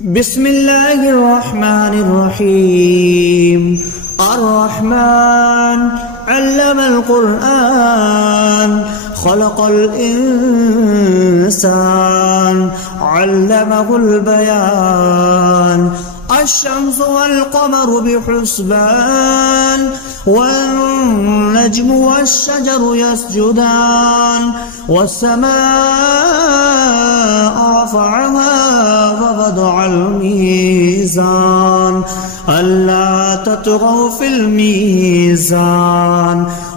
بسم الله الرحمن الرحيم. الرحمن علم القرآن خلق الإنسان علمه البيان. الشمس والقمر بحسبان والنجم والشجر يسجدان والسماء رفعها ووضع الميزان ألا تطغوا في الميزان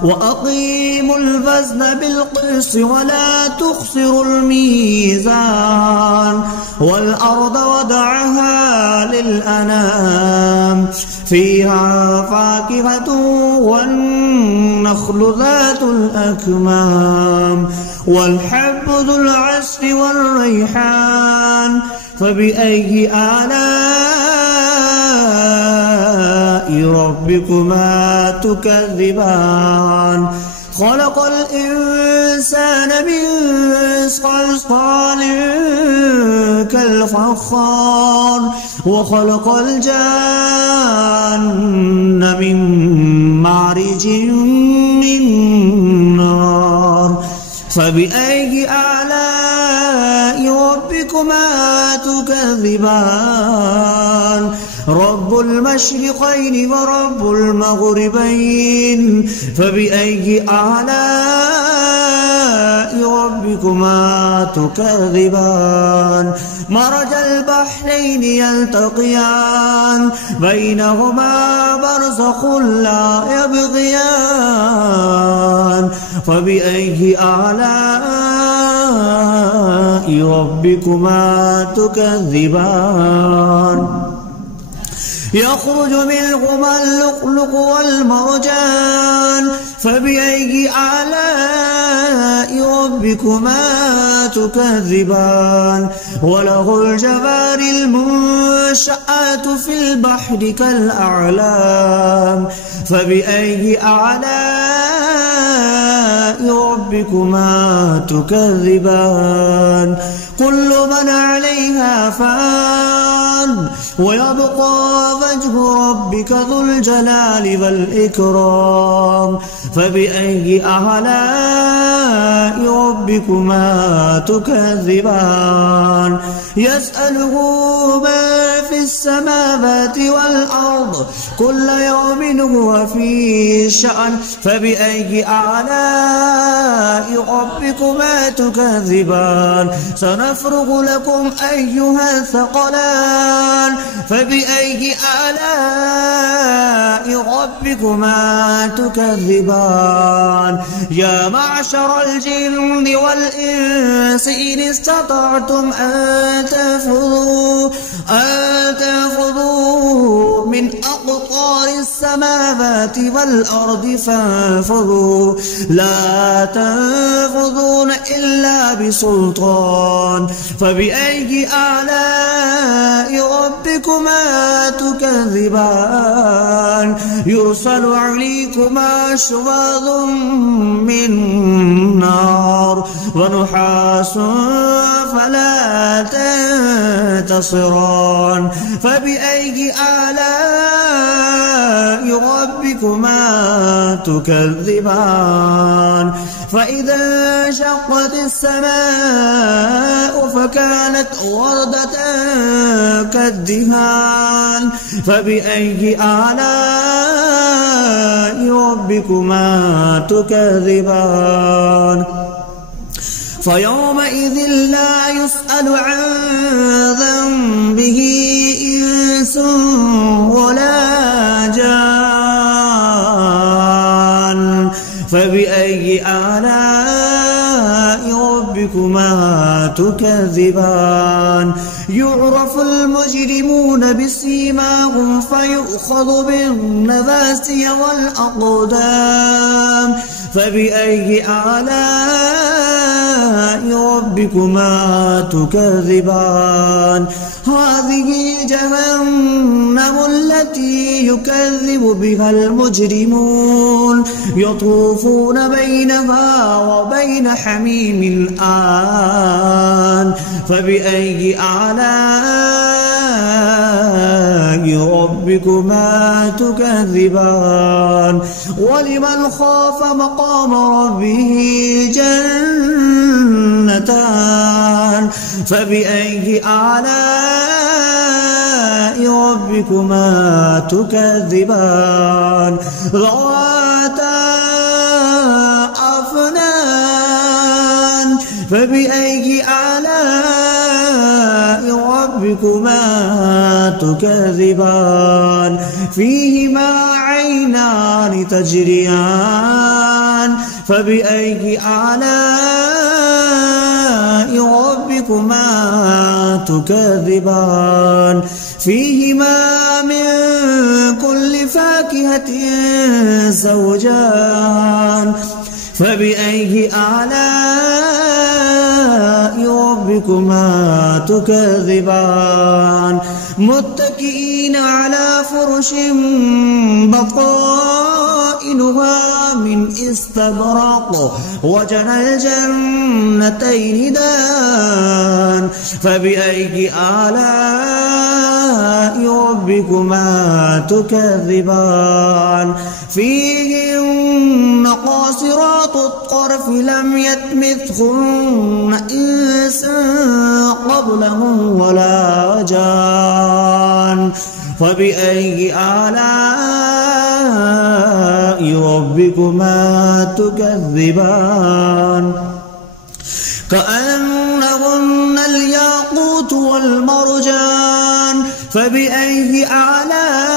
وأقيموا الوزن بالقسط ولا تخسروا الميزان والأرض وضعها للأنام فيها فاكهة والنخل ذات الأكمام والحب ذو العصف والريحان. فبأي آلاء ربكما تكذبان؟ خلق الإنسان من صلصال كالفخار وخلق الجان من مارج من نار. فبأي آلاء ربكما تكذبان؟ رب المشرقين ورب المغربين. فبأي آلاء ربكما تكذبان؟ مرج البحرين يلتقيان بينهما برزخ لا يبغيان. فبأي آلاء ربكما تكذبان؟ يخرج منهما اللؤلؤ والمرجان. فبأي آلاء ربكما تكذبان؟ وله الجوار المنشآت في البحر كالأعلام. فبأي آلاء ربكما تكذبان؟ كل من عليها فان ويبقى وجه ربك ذو الجلال والإكرام. فبأي آلاء ربكما تكذبان؟ يسأله من في السماوات والأرض كل يوم هو في شأن. فبأي آلاء ربكما تكذبان؟ سنفرغ لكم أيها الثقلان. فبأي آلاء ربكما تكذبان؟ يا معشر الجن والإنس إن استطعتم أن تنفذوا من أقطار السماوات والأرض فانفذوا لا تنفذون إلا بسلطان. فبأي آلاء ربكما تكذبان؟ يرسل عليكما شواظ من نار ونحاس فلا تنتصران. فبأي آلاء ربكما تكذبان؟ فإذا انشقت السماء فكانت وردة كالدهان. فبأي آلاء ربكما تكذبان؟ فيومئذ لا يسأل عن ذنبه إنس ولا جان. فبأي آلاء ربكما تكذبان؟ يعرف المجرمون بسيماهم فيؤخذ بالنواسي والأقدام. فبأي آلاء ربكما تكذبان؟ هذه جهنم التي يكذب بها المجرمون يطوفون بينها وبين حميم آن. فبأي آلاء ربكما تكذبان ولمن خاف مقام ربه جنتان فبأي آلاء ربكما تكذبان ذواتا أفنان فبأي آلاء ربكما تكذبان فيهما عينان تجريان فبأي آلاء ربكما تكذبان فيهما من كل فاكهة زوجان فبأي آلاء ربكما تكذبان متكئين على فرش بطائنها من استبرق وجنى الجنتين دان فبأي آلاء ربكما تكذبان فيهن قاصرات الطرف لم يطمثهن إنس قبلهم ولا جان فبأي آلاء ربكما تكذبان كأنهن الياقوت والمرجان فبأي آلاء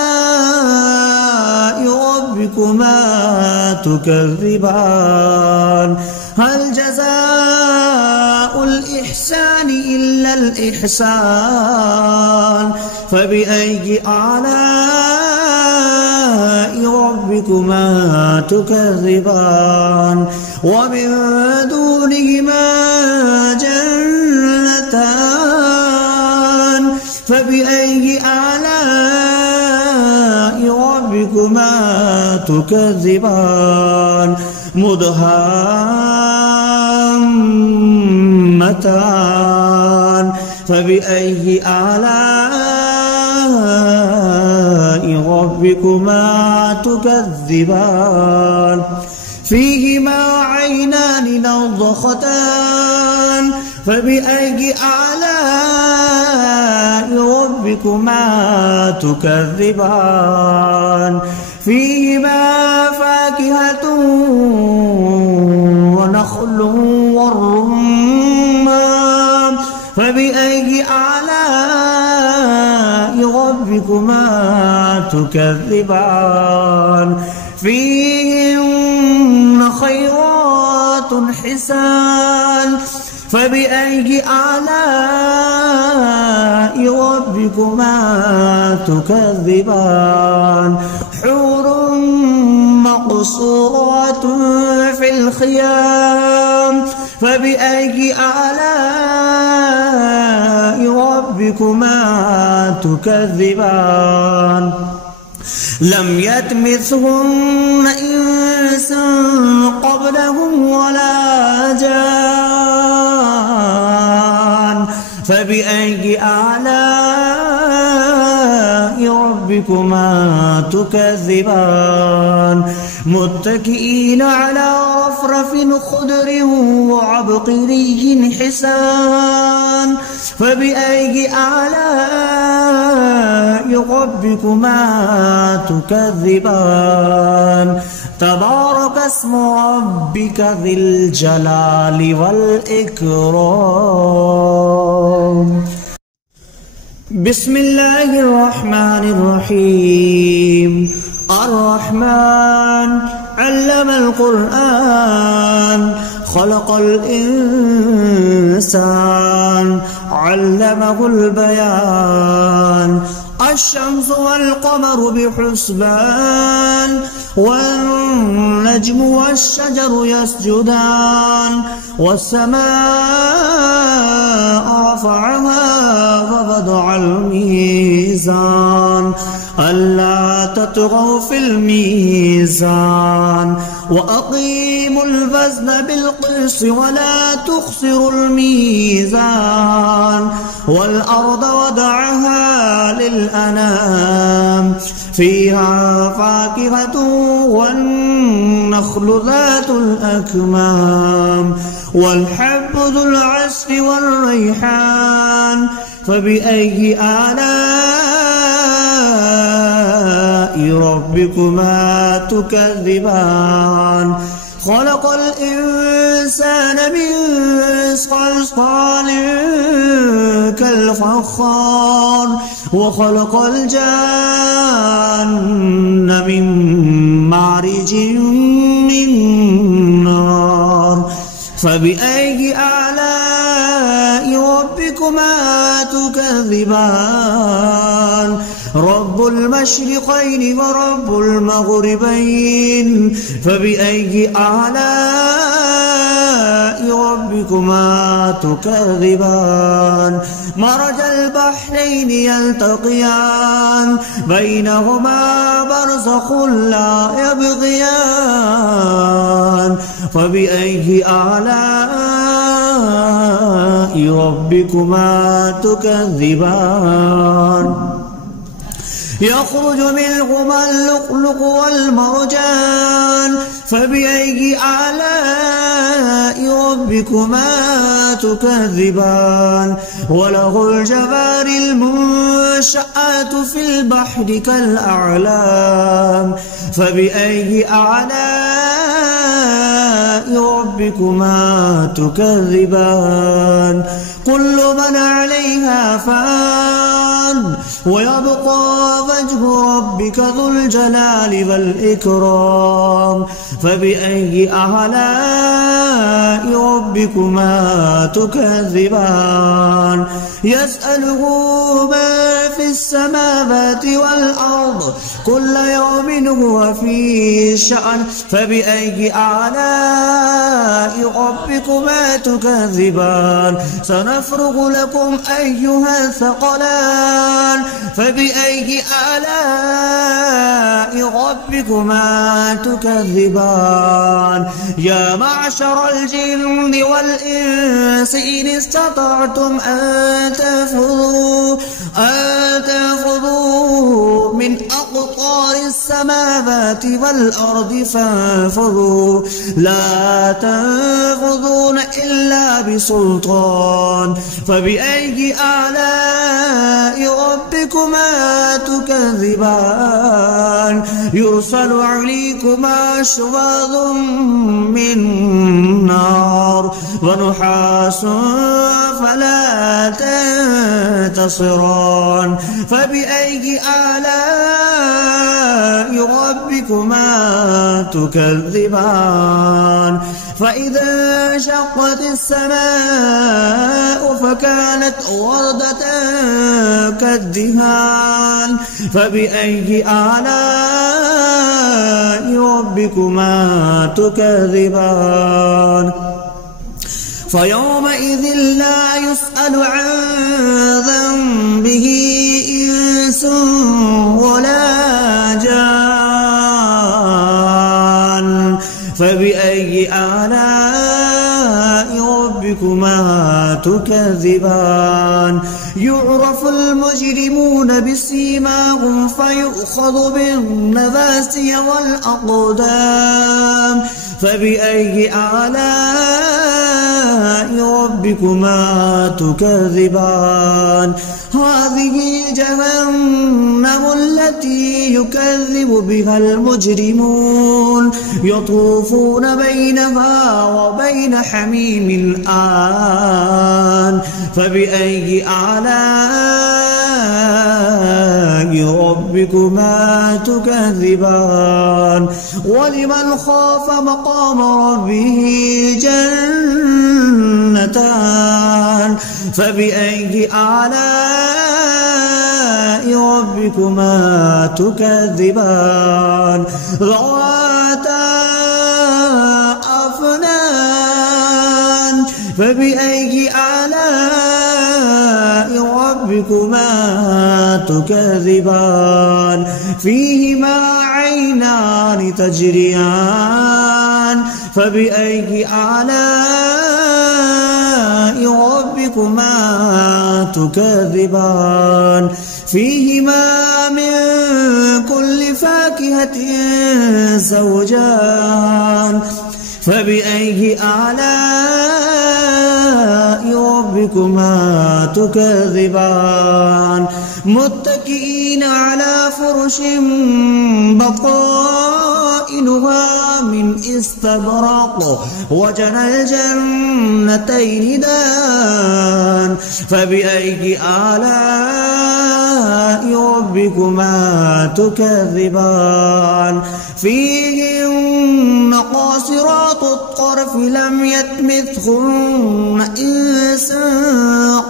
ربكما تكذبان هل جزاء الإحسان إلا الإحسان فبأي آلاء ربكما تكذبان ومن دونهما جنتان فبأي آلاء ربكما تكذبان مدهامتان فبأي آلاء ربكما تكذبان فيهما عينان نضختان فبأي آلاء ربكما تكذبان فيهما فاكهة ونخل والرمان فبأي آلاء ربكما تكذبان فيهن خيرات حسان فبأي آلاء ربكما تكذبان حور مقصورات في الخيام فبأي آلاء ربكما تكذبان لم يطمثهن إنس قبلهم ولا جان فبأي آلاء ربكما تكذبان متكئين على رفرف خضر وعبقري حسان فبأي آلاء ربكما تكذبان تبارك اسم ربك ذي الجلال والإكرام بسم الله الرحمن الرحيم الرحمن علم القرآن خلق الإنسان علمه البيان الشمس والقمر بحسبان والنجم والشجر يسجدان والسماء رفعها ووضع الميزان ألا تطغوا في الميزان وأقيموا الوزن بالقسط ولا تخسروا الميزان والأرض وضعها للأنام فيها فاكهة والنخل ذات الأكمام والحب ذو العصف والريحان فبأي آلاء ربكما تكذبان خلق الإنسان من صلصال كالفخار وخلق الجان من مارج من نار فبأي آلاء ربكما تكذبان رب المشرقين ورب المغربين فبأي آلاء ربكما تكذبان مرج البحرين يلتقيان بينهما برزخ لا يبغيان فبأي آلاء ربكما تكذبان يخرج منهما اللؤلؤ والمرجان فبأي آلاء ربكما تكذبان وله الجوار المنشآت في البحر كالأعلام فبأي آلاء ربكما تكذبان كل من عليها فان ويبقى وجه ربك ذو الجلال والإكرام فبأي آلاء ربكما تكذبان يسأله من في السماوات والأرض كل يوم هو في شأن فبأي آلاء ربكما تكذبان سنفرغ لكم أيها الثقلان فبأي آلاء ربكما تكذبان يا معشر الجن والإنس إن استطعتم أن تنفذوا من أقطار السماوات والأرض فانفذوا لا تنفذون إلا بسلطان فبأي آلاء ربكما تكذبان يرسل عليكما شواظ من نار ونحاس فلا تنتصران فبأي آلاء ربكما تكذبان فإذا انشقت السماء فكانت وردة كالدهان فبأي آلاء ربكما تكذبان فيومئذ لا يسأل عن ذنبه إنس ولا جان فبأي آلاء ربكما تكذبان يعرف المجرمون بسيماهم فيؤخذ بالنواسي والأقدام فبأي آلاء ربكما تكذبان هذه جهنم التي يكذب بها المجرمون يطوفون بينها وبين حميم آن فبأي آلاء ربكما تكذبان ولمن خاف مقام ربه جنتان فبأي آلاء ربكما تكذبان ذواتا أفنان فبأي آلاء ربكما تكذبان فيهما عينان تجريان فبأي آلاء ربكما تكذبان فيهما من كل فاكهة زوجان فبأي آلاء ربكما تكذبان متكئين على فرش بطائنها من استبرق وجنى الجنتين دان فبأي آلاء ربكما تكذبان فيهن قاصرات الطرف لم يطمثهن إنس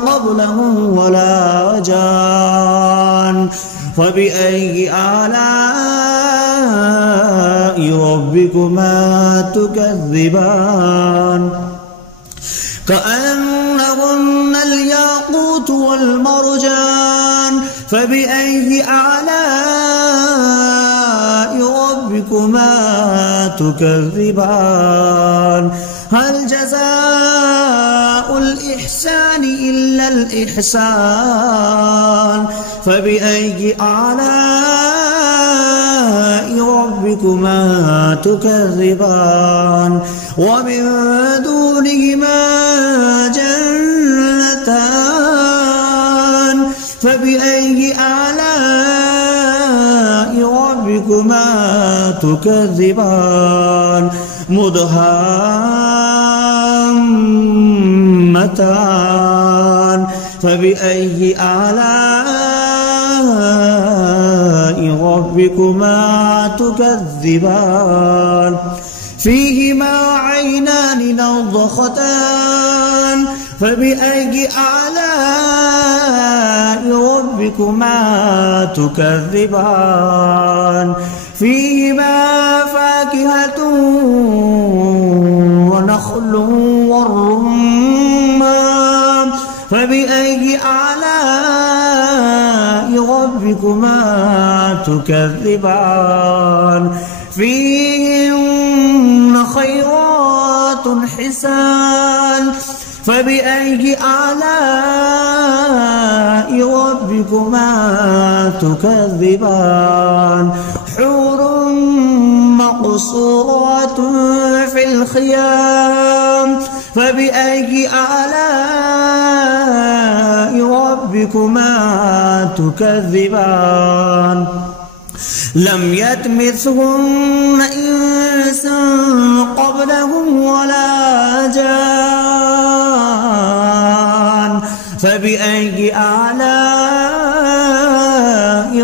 قبلهم ولا جان فبأي آلاء ربكما تكذبان كأنهن الياقوت والمرجان فبأي آلاء ربكما تكذبان هل جزاء الإحسان إلا الإحسان فبأي آلاء ربكما تكذبان ومن دونهما جنتان فبأي آلاء ربكما تكذبان مدهامتان فبأي آلاء ربكما تكذبان فيهما عينان نضختان فبأي آلاء ربكما تكذبان فيهما فاكهة ونخل والرمان فبأي آلاء ربكما تكذبان فيهن خيرات حسان فبأي آلاء ربكما تكذبان حور مقصورات في الخيام فبأي آلاء ربكما تكذبان لم يطمثهن إنس قبلهم ولا جان فبأي آلاء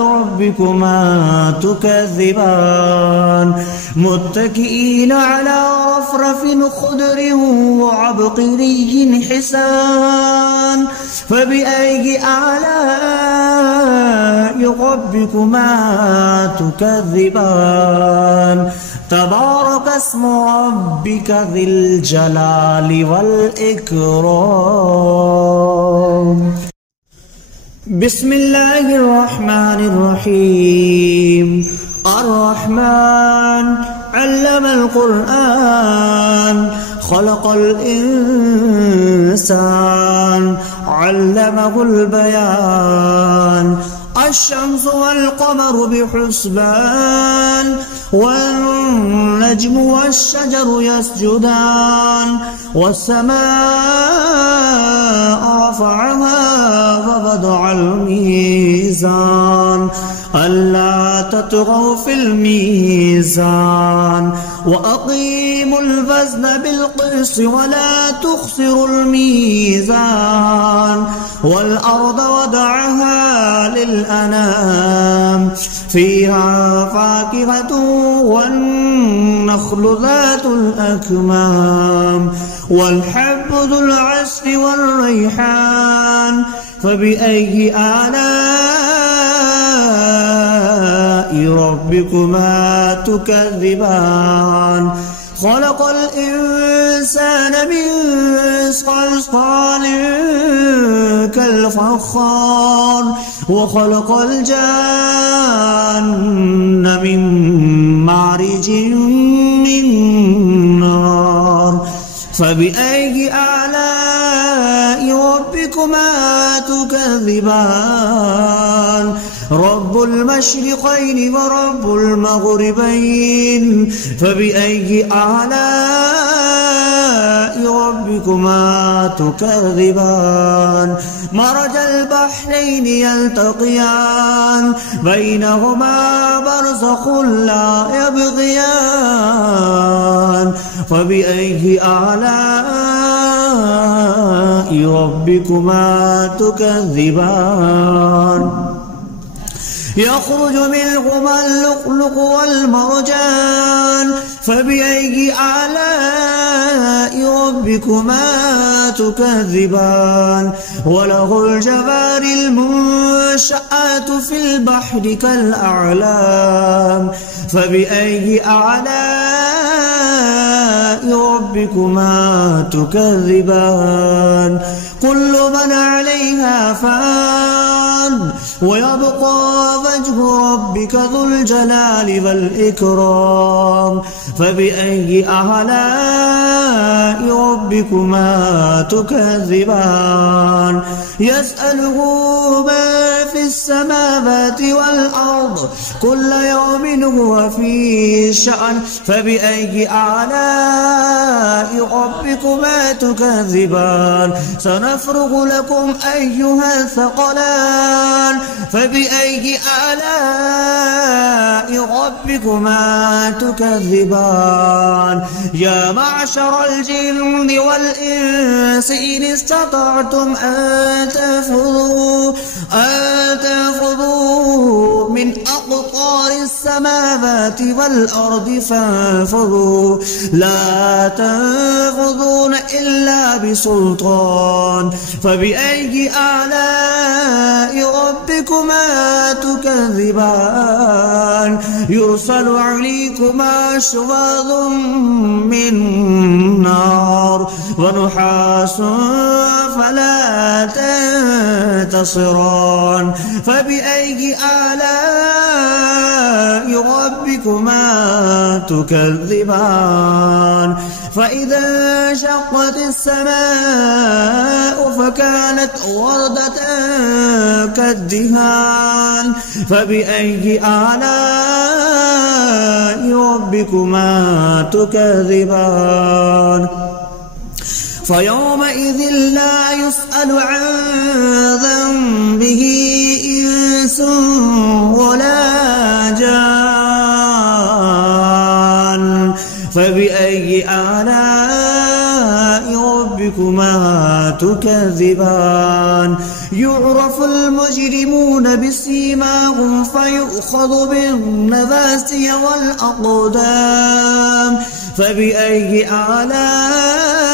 ربكما تكذبان متكئين على رفرف خضر وعبقري حسان فبأي آلاء ربكما تكذبان تبارك اسم ربك ذي الجلال والإكرام بسم الله الرحمن الرحيم الرحمن علم القرآن خلق الإنسان علمه البيان الشمس والقمر بحسبان والنجم والشجر يسجدان والسماء رفعها ووضع الميزان ألا تطغوا في الميزان وأقيموا الوزن بالقسط ولا تخسروا الميزان والأرض وضعها للأنام فيها فاكهة والنخل ذات الأكمام والحب ذو العصف والريحان فبأي آلاء ربكما تكذبان خلق الإنسان من صلصال كالفخار وخلق الجان من مارج من فبأي آلاء ربكما تكذبان رب المشرقين ورب المغربين فبأي آلاء ربكما تكذبان مرج البحرين يلتقيان بينهما برزخ لا يبغيان فبأي آلاء ربكما تكذبان يخرج منهما اللؤلؤ والمرجان فبأي آلاء ربكما تكذبان وله الجوار المنشآت في البحر كالأعلام فبأي آلاء ربكما تكذبان كل من عليها فان ويبقى وجه ربك ذو الجلال والإكرام فبأي آلاء ربكما تكذبان يسأله ما في السماوات والأرض كل يوم هو في شأن فبأي آلاء ربكما تكذبان سنفرغ لكم أيها الثقلان فبأي آلاء ربكما تكذبان يا معشر الجن والإنس إن استطعتم أن تنفذوا من أقطار السماوات والأرض فانفذوا لا تنفذون إلا بسلطان فبأي آلاء ربكما تكذبان يرسل عليكما شواظ من نار ونحاس فلا تنتصران فبأي آلاء ربكما تكذبان فإذا انشقت السماء فكانت وردة كالدهان فبأي آلاء ربكما تكذبان فيومئذ لا يسأل عن ذنبه إنس ولا جان فبأي آلاء ربكما تكذبان يعرف المجرمون بسيماهم فيؤخذ بالنواسي والأقدام فبأي آلاء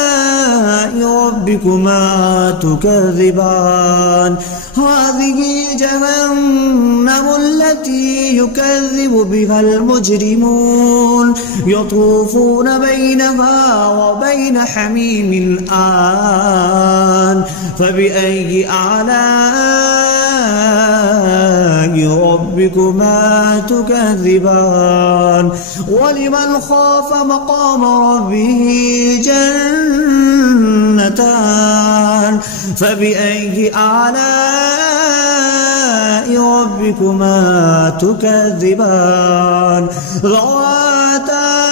ربكما تكذبان هذه جهنم التي يكذب بها المجرمون يطوفون بينها وبين حميم آن فبأي آلاء ربكما تكذبان ولمن خاف مقام ربه جنتان فبأي آلاء ربكما تكذبان ذواتا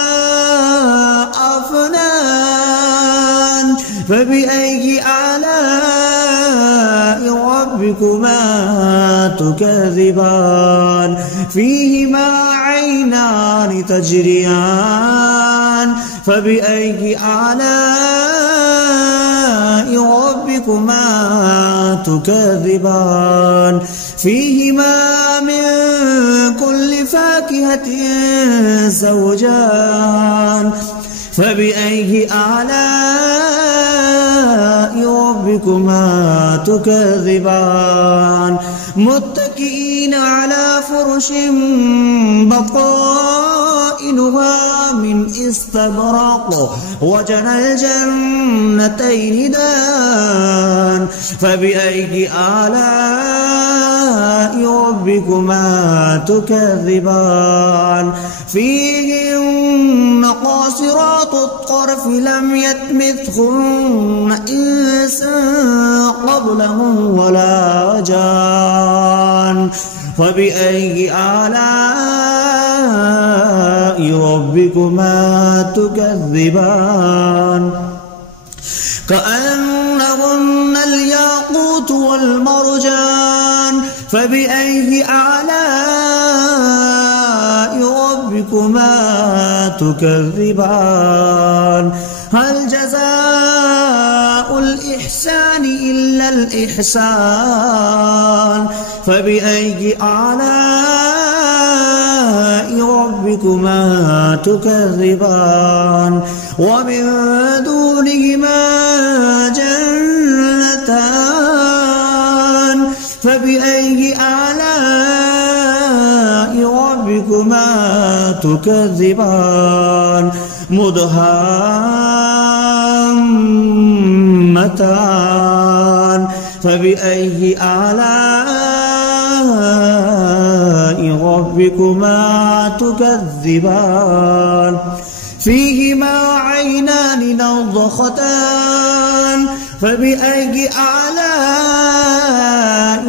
أفنان فبأي آلاء ربكما تكذبان فيهما عينان تجريان فبأي آلاء ربكما تكذبان فيهما من كل فاكهة زوجان فبأي آلاء ربكما تكذبان متكئين على فرش بطائنها من استبرق وجنى الجنتين دان فبأي آلاء ربكما ربكما تكذبان فيهن قاصرات الطرف لم يطمثهن إنس قبلهم ولا جان فبأي آلاء ربكما تكذبان كأنهن الياقوت والمرجان فبأي آلاء ربكما تكذبان هل جزاء الإحسان إلا الإحسان فبأي آلاء ربكما تكذبان ومن دونهما جنتان فبأي آلاء ربكما تكذبان مدهامتان فبأي آلاء ربكما تكذبان فيهما عينان نضختان فبأي آلاء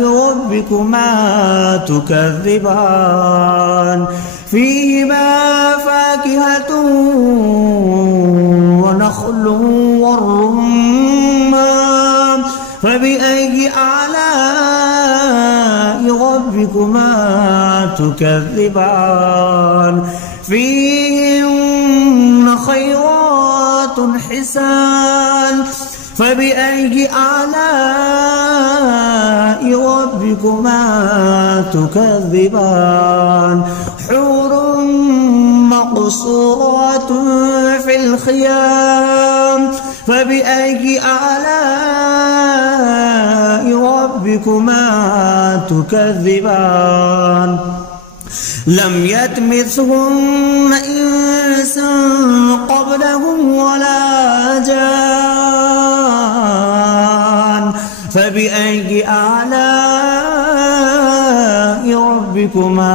ربكما تكذبان فيهما فاكهة ونخل والرمان فبأي آلاء ربكما تكذبان فيهن خيرات حسان فبأي آلاء ربكما تكذبان حور مقصورات في الخيام فبأي آلاء ربكما تكذبان لم يطمثهن إنس قبلهم ولا جان فبأي آلاء ربكما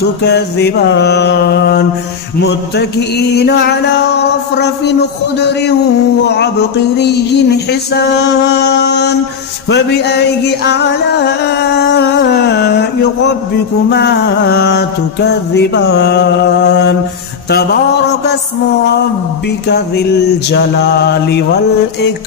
تكذبان متكئين على رفرف خضر وعبقري حسان فبأي آلاء ربكما تكذبان تبارك اسم ربك ذي الجلال والإكرام.